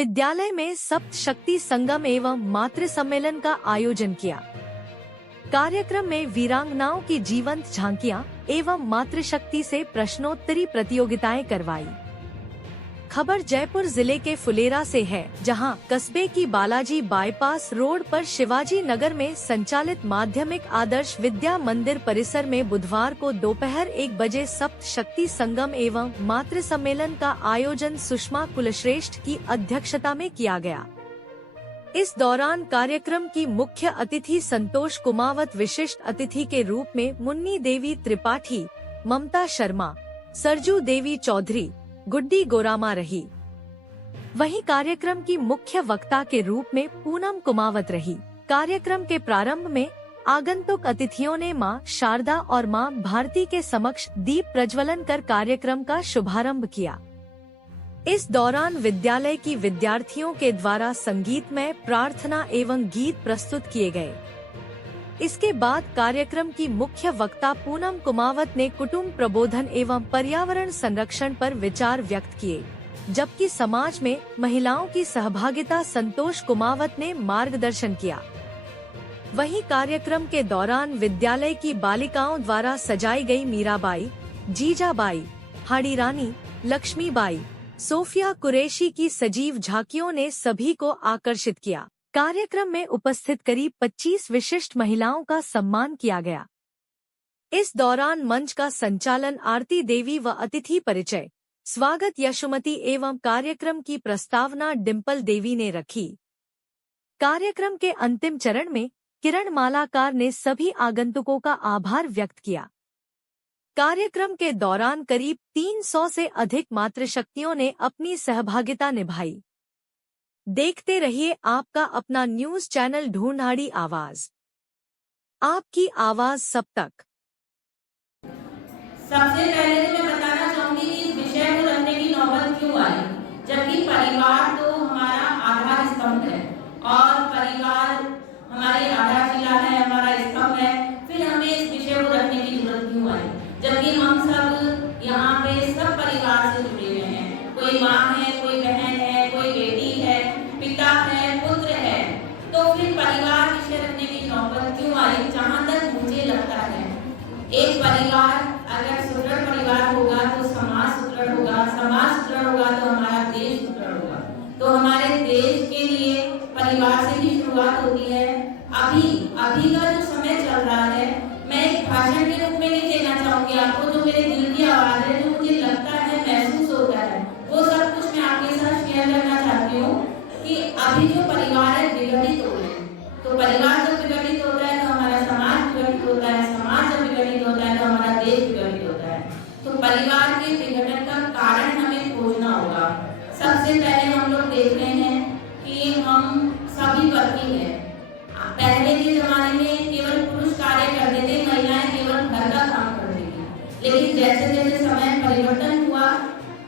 विद्यालय में सप्त शक्ति संगम एवं मातृ सम्मेलन का आयोजन किया। कार्यक्रम में वीरांगनाओं की जीवंत झांकियां एवं मातृशक्ति से प्रश्नोत्तरी प्रतियोगिताएं करवाई। खबर जयपुर जिले के फुलेरा से है, जहां कस्बे की बालाजी बाईपास रोड पर शिवाजी नगर में संचालित माध्यमिक आदर्श विद्या मंदिर परिसर में बुधवार को दोपहर 1 बजे सप्त शक्ति संगम एवं मातृ सम्मेलन का आयोजन सुषमा कुलश्रेष्ठ की अध्यक्षता में किया गया। इस दौरान कार्यक्रम की मुख्य अतिथि संतोष कुमावत, विशिष्ट अतिथि के रूप में मुन्नी देवी त्रिपाठी, ममता शर्मा, सरजू देवी चौधरी, गुड्डी गोरामा रही। वहीं कार्यक्रम की मुख्य वक्ता के रूप में पूनम कुमावत रही। कार्यक्रम के प्रारंभ में आगंतुक अतिथियों ने मां शारदा और मां भारती के समक्ष दीप प्रज्वलन कर कार्यक्रम का शुभारंभ किया। इस दौरान विद्यालय की विद्यार्थियों के द्वारा संगीतमय प्रार्थना एवं गीत प्रस्तुत किए गए। इसके बाद कार्यक्रम की मुख्य वक्ता पूनम कुमावत ने कुटुंब प्रबोधन एवं पर्यावरण संरक्षण पर विचार व्यक्त किए, जबकि समाज में महिलाओं की सहभागिता संतोष कुमावत ने मार्गदर्शन किया। वहीं कार्यक्रम के दौरान विद्यालय की बालिकाओं द्वारा सजाई गई मीराबाई, जीजाबाई, हाड़ी रानी, लक्ष्मीबाई, सोफिया कुरैशी की सजीव झांकियों ने सभी को आकर्षित किया। कार्यक्रम में उपस्थित करीब 25 विशिष्ट महिलाओं का सम्मान किया गया। इस दौरान मंच का संचालन आरती देवी व अतिथि परिचय, स्वागत यशोमती एवं कार्यक्रम की प्रस्तावना डिम्पल देवी ने रखी। कार्यक्रम के अंतिम चरण में किरण मालाकार ने सभी आगंतुकों का आभार व्यक्त किया। कार्यक्रम के दौरान करीब 300 से अधिक मातृशक्तियों ने अपनी सहभागिता निभाई। देखते रहिए आपका अपना न्यूज चैनल ढूंढाड़ी आवाज, आपकी आवाज सब तक। सबसे पहले तो मैं बताना चाहूंगी कि इस विषय को रखने की नौबत क्यों आई, जबकि परिवार तो हमारा आधार स्तंभ है और परिवार हमारी आधारशिला है, हमारा स्तंभ है। फिर हमें इस विषय को रखने की जरूरत क्यों आई, जबकि हम सब यहाँ पे सब परिवार से जुड़े हुए हैं। कोई माँ है, कोई बहन है, कोई बेटी है, पिता है, पुत्र है। तो फिर परिवार विषय रखने की नौबत क्यों आई? जहाँ तक मुझे लगता है, एक परिवार अगर सुदृढ़ परिवार होगा तो समाज सुदृढ़ होगा, समाज सुदृढ़ होगा तो हमारा देश सुदृढ़ होगा। तो हमारे देश के लिए परिवार से ही शुरुआत होती है। अभी का जो समय चल रहा है, मैं एक भाषण के रूप में नहीं देना चाहूंगी आपको, जो मेरे दिल की आवाज है, जो मुझे लगता है, महसूस होता है, वो सब कुछ मैं आपके साथ शेयर करना चाहती हूँ। कि अभी जो परिवार है विघटित हो रहे हैं, तो परिवार जब विघटित होता है तो हमारा समाज विघटित होता है, समाज जब विघटित होता है तो हमारा देश विघटित होता है। तो परिवार के विघटन का कारण हमें खोजना होगा। सबसे पहले हम लोग देख रहे हैं कि हम सभी वर्किंग है। पहले के जमाने में केवल पुरुष कार्य करते थे, महिलाएं केवल घर का काम करती थी। लेकिन जैसे जैसे समय परिवर्तन हुआ,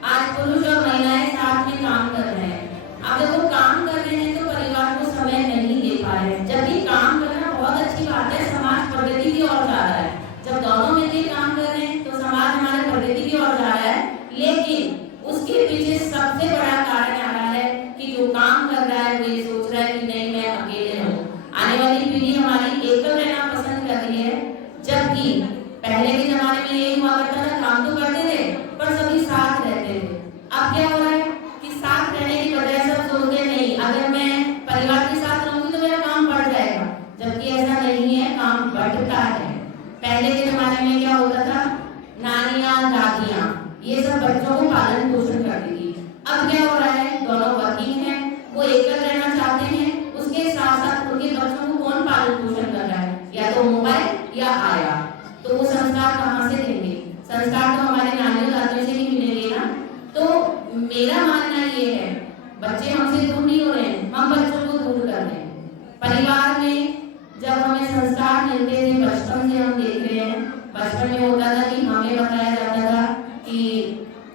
आज पुरुष और महिलाएं साथ में काम कर रहे हैं। अगर वो काम कर रहे हैं तो परिवार को समय नहीं दे पा रहे हैं, जबकि काम करना बहुत अच्छी बात है, समाज प्रगति की ओर जा रहा है। जब दोनों मिलकर काम कर रहे हैं तो समाज हमारे प्रगति की ओर जा रहा है। लेकिन उसके पीछे सबसे बड़ा कारण आ रहा है कि जो काम कर रहा है वो ये सोच रहा है कि नहीं, मैं अकेले रहूं। आने वाली पीढ़ी हमारी एकल रहना पसंद कर रही है, जबकि पहले के जमाने में यही हुआ करता था, काम तो करते थे पर सभी साथ रहते थे। अब क्या हो रहा है कि साथ रहने की वजह सब सोचते नहीं, अगर मैं परिवार के साथ रहूंगी तो मेरा काम बढ़ जाएगा, जबकि ऐसा नहीं है, काम बढ़ता है। पहले के जमाने में क्या होता था, नानियां, दादियां ये सब बच्चों को पालन पोषण करती थी। अब क्या हो रहा है, दोनों वर्किंग है, वो एकल रहना चाहते हैं, उसके साथ साथ उनके बच्चों को कौन पालन पोषण कर रहा है, या तो मोबाइल या आया। तो वो संस्कार कहाँ से देंगे? संस्कार तो हमारे नानियों दादियों से ही मिलेंगे ना। तो मेरा मानना ये है, बच्चे हमसे दूर नहीं हो रहे हैं, हम बच्चों को दूर कर रहे हैं। परिवार में जब हमें संस्कार मिलते थे, बचपन से हम देख रहे हैं, बचपन में होता था कि हमें बताया जाता था कि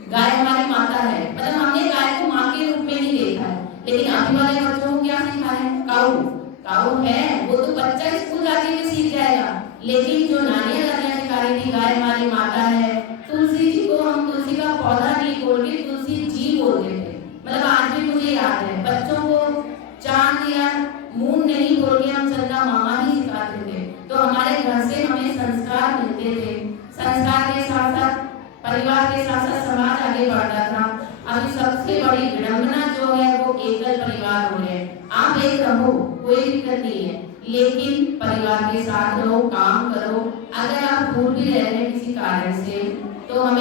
गाय हमारी माता है, मतलब हमने गाय को माँ के रूप में नहीं देखा है। लेकिन अभी वाले बच्चों को क्या सिखा है? काऊ है, वो तो बच्चा स्कूल जाके भी सीख जाएगा। लेकिन जो नानियां दादियां सिखा रही थी, गाय हमारी माता है, तुलसी जी को हम तुलसी का पौधा नहीं बोल के तुलसी जी बोलते थे। मतलब आज भी मुझे याद है, मिलते थे, संस्कार के साथ साथ परिवार के साथ साथ समाज आगे बढ़ता था। अभी सबसे बड़ी विडंबना जो है वो एकल परिवार हो गए। आप एक रहो, कोई दिक्कत नहीं है, लेकिन परिवार के साथ रहो, काम करो। अगर आप दूर भी रह रहे हैं किसी कारण से तो हमें